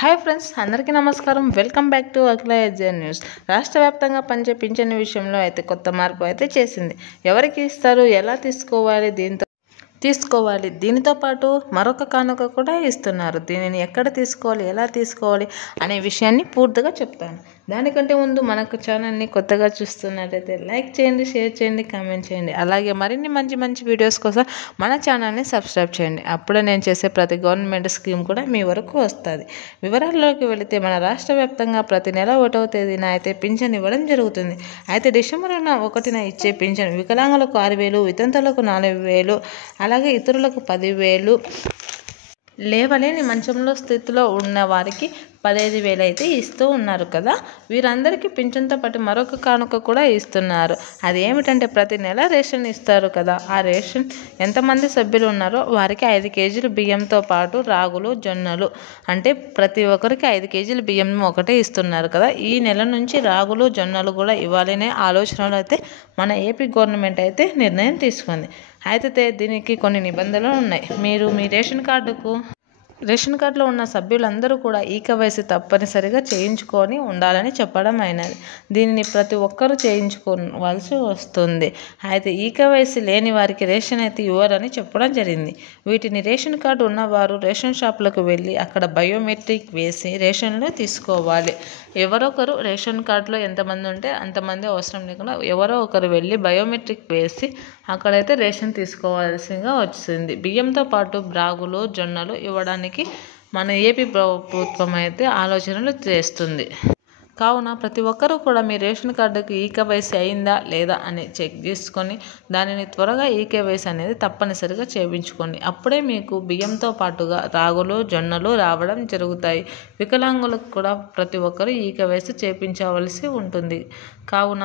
Hi friends, అందరికీ నమస్కారం. Welcome back to Akhila education news. రాష్ట్ర వ్యాప్తంగా పంచే పింఛన్ విషయంలో అయితే కొత్త మార్పు అయితే చేసింది. ఎవరికి ఇస్తారు, ఎలా తీసుకోవాలి, దీనితో పాటు మరొక కానుక కూడా ఇస్తున్నారు. దీనిని ఎక్కడ తీసుకోవాలి, ఎలా తీసుకోవాలి అనే విషయాన్ని పూర్తిగా చెప్తాను. దానికంటే ముందు మనకు ఛానల్ని కొత్తగా చూస్తున్నట్టయితే లైక్ చేయండి, షేర్ చేయండి, కామెంట్ చేయండి. అలాగే మరిన్ని మంచి వీడియోస్ కోసం మన ఛానల్ని సబ్స్క్రైబ్ చేయండి. అప్పుడే నేను చేసే ప్రతి గవర్నమెంట్ స్కీమ్ కూడా మీ వరకు వస్తుంది. వివరాల్లోకి వెళితే మన రాష్ట్ర వ్యాప్తంగా ప్రతి నెల 1వ తేదీన అయితే పింఛన్ ఇవ్వడం జరుగుతుంది. అయితే డిసెంబర్ 1న ఇచ్చే పింఛన్ వికలాంగులకు 6,000, వితంతులకు 4,000, అలాగే ఇతరులకు 10,000, లేవలేని మంచంలో స్థితిలో ఉన్న వారికి 15,000 అయితే ఇస్తూ ఉన్నారు కదా. వీరందరికీ పింఛన్తో పాటు మరొక కానుక కూడా ఇస్తున్నారు. అది ఏమిటంటే ప్రతి నెల రేషన్ ఇస్తారు కదా. ఆ రేషన్ ఎంతమంది సభ్యులు ఉన్నారో వారికి 5 కేజీలు బియ్యంతో పాటు రాగులు, జొన్నలు, అంటే ప్రతి ఒక్కరికి 5 కేజీల బియ్యం ఒకటే ఇస్తున్నారు కదా. ఈ నెల నుంచి రాగులు, జొన్నలు కూడా ఇవ్వాలనే ఆలోచనలు అయితే మన ఏపీ గవర్నమెంట్ అయితే నిర్ణయం తీసుకుంది. అయితే దీనికి కొన్ని నిబంధనలు ఉన్నాయి. మీరు మీ రేషన్ కార్డులో ఉన్న సభ్యులందరూ కూడా ఈకేవైసీ తప్పనిసరిగా చేయించుకొని ఉండాలని చెప్పడం అయినది. దీనిని ప్రతి ఒక్కరూ చేయించుకోవాల్సి వస్తుంది. అయితే ఈకేవైసీ లేని వారికి రేషన్ అయితే ఇవ్వరని చెప్పడం జరిగింది. వీటిని రేషన్ కార్డు ఉన్నవారు రేషన్ షాపులకు వెళ్ళి అక్కడ బయోమెట్రిక్ వేసి రేషన్లు తీసుకోవాలి. ఎవరో ఒకరు రేషన్ కార్డులో ఎంతమంది ఉంటే అంతమంది అవసరం లేకుండా ఎవరో ఒకరు వెళ్ళి బయోమెట్రిక్ వేసి అక్కడైతే రేషన్ తీసుకోవాల్సిందిగా వచ్చింది. బియ్యంతో పాటు రాగులు, జొన్నలు ఇవ్వడానికి మన ఏపీ ప్రభుత్వం అయితే ఆలోచనలు చేస్తుంది. కావున ప్రతి ఒక్కరూ కూడా మీ రేషన్ కార్డుకి ఈకేవైసీ అయిందా లేదా అని చెక్ చేసుకొని దానిని త్వరగా ఈకేవైసీ అనేది తప్పనిసరిగా చేయించుకోండి. అప్పుడే మీకు బియ్యంతో పాటుగా రాగులు, జొన్నలు రావడం జరుగుతాయి. వికలాంగులకు కూడా ప్రతి ఒక్కరూ ఈకేవైసీ చేయించవలసి ఉంటుంది. కావున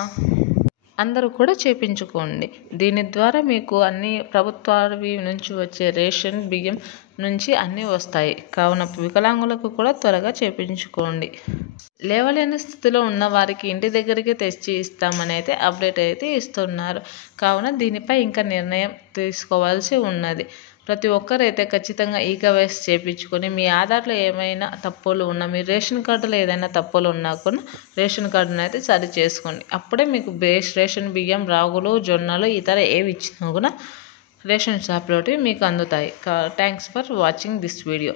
అందరూ కూడా చేయించుకోండి. దీని ద్వారా మీకు అన్ని ప్రభుత్వాల నుంచి వచ్చే రేషన్ బియ్యం నుంచి అన్నీ వస్తాయి. కావున వికలాంగులకు కూడా త్వరగా చేయించుకోండి. లేవలేని స్థితిలో ఉన్న వారికి ఇంటి దగ్గరికి తెచ్చి ఇస్తామని అయితే అప్డేట్ అయితే ఇస్తున్నారు. కావున దీనిపై ఇంకా నిర్ణయం తీసుకోవాల్సి ఉన్నది. ప్రతి ఒక్కరైతే ఖచ్చితంగా ఈకేవైసీ చేయించుకొని మీ ఆధార్లో ఏమైనా తప్పులు ఉన్నా, మీ రేషన్ కార్డులో ఏదైనా తప్పులు ఉన్నా కూడా రేషన్ కార్డును అయితే సరి చేసుకోండి. అప్పుడే మీకు రేషన్ బియ్యం, రాగులు, జొన్నలు ఇతర ఏవి ఇచ్చినా కూడా రేషన్ షాప్లోటి మీకు అందుతాయి. Thanks for watching this video.